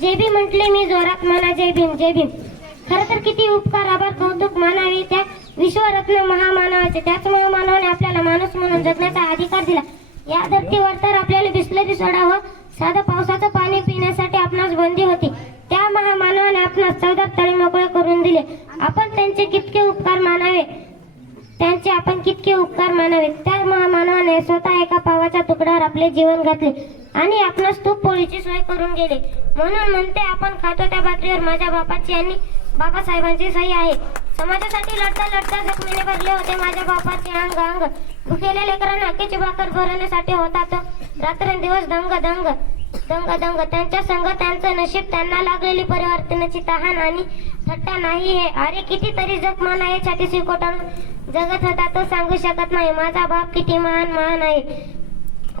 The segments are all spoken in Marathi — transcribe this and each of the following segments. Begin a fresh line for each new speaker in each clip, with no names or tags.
जे बी म्हटले मी जोरात म्हणा जय भीम जय भीम. खर तर किती उपकार आभार कौतुक मानावे त्या विश्वरत्न महामानवाचे. त्याचमुळे मानवाने आपल्याला माणूस म्हणून जगण्याचा अधिकार दिला. या धर्तीवर तर आपल्याला बिस्लरी सोडावं हो. साधं पावसाचं पाणी पिण्यासाठी आपणास बंदी होती. त्या महामानवाने आपणास चौदा तळे मोकळे करून दिले. आपण त्यांचे कितके उपकार मानावे? त्यांचे आपण कितके उपकार मानावे? त्या महामानवाने स्वतः एका पावाच्या तुकड्यावर आपले जीवन घातले. आणि आपणास तूप पोळीची सोय करून गेले. म्हणून म्हणते आपण खातो त्या भाकरीवर. माझ्या बापाची आणि बाबासाहेबांची सही आहे. समाजासाठी लढता लढता जखमीने भरले होते. माझ्या बापाचे अंग अंग. भुकेल्या लेकरांना अक्कीची भाकर भरवण्यासाठी होता तो रात्रंदिवस दंग दंग. दंग दंग. त्यांच्या संग त्यांचं नशीब त्यांना लागलेली परिवर्तनाची तहान आणि थट्टा नाही हे. अरे कितीतरी जखमाना या छातीशी कोटाळून जगत होता. तो सांगू शकत नाही. माझा बाप किती महान महान आहे.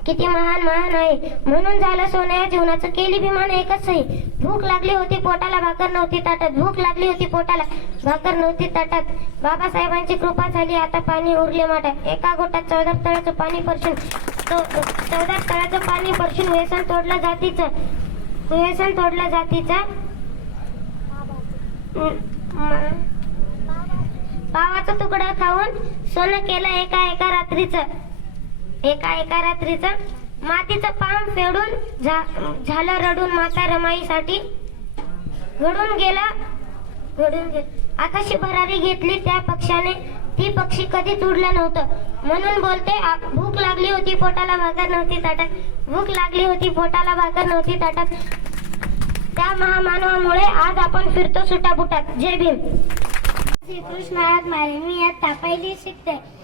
किती महान महान आहे. म्हणून झालं सोन्या जीवनाचं केली विमान एकच आहे. भूक लागली होती पोटाला भाकर नव्हती ताटात. भूक लागली होती पोटाला भाकर नव्हती ताटात. बाबासाहेबांची कृपा झाली आता पाणी उरले माठ एका गोटात चौदा तळाचं पाणी परशून तो- चौदा तळाचं पाणी परशून व्यसन तोडलं जातीचं. व्यसन तोडलं जातीचं. पावाचा तुकडा खाऊन सोनं केलं एका एका रात्रीचं. एका एका रात्रीचं मातीचं पाम फेडून झा- झालं रडून माता रमाईसाठी घडून गेला घडून गेला आकाशी भरारी घेतली त्या पक्षाने. ती पक्षी कधीच उडलं नव्हतं. म्हणून बोलते भूक लागली होती पोटाला भाकर नव्हती ताटात. भूक लागली होती पोटाला भाकर नव्हती ताटात. त्या महामानवामुळे आज आपण फिरतो सुटाबुटात. जय भीम. श्रीकृष्ण मारे मी यात तापायली शिकते.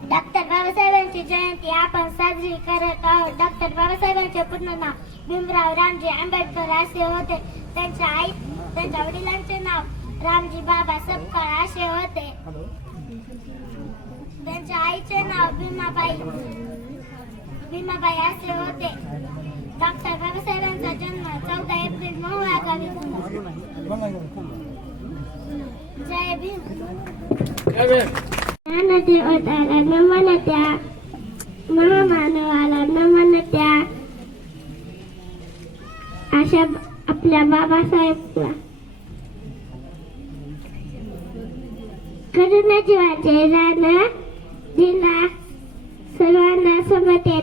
डॉक्टर बाबासाहेबांची जयंती आपण साजरी करत आहोत डॉक्टर बाबासाहेबांचे पूर्ण नाव भीमराव रामजी आंबेडकर असे होते त्यांच्या आई त्यांच्या वडिलांचे नाव रामजी बाबा सपकाळ असे होते त्यांच्या आईचे नाव भीमाबाई भीमाबाई असे होते डॉक्टर बाबासाहेबांचा जन्म चौदा एप्रिल मोहोळा गावी जय भीम नदी ओताला नमन त्या महामानवाला नमन त्या अशा आपल्या बाबासाहेबला करुणा जीवाचे रान दिला सर्वांना समते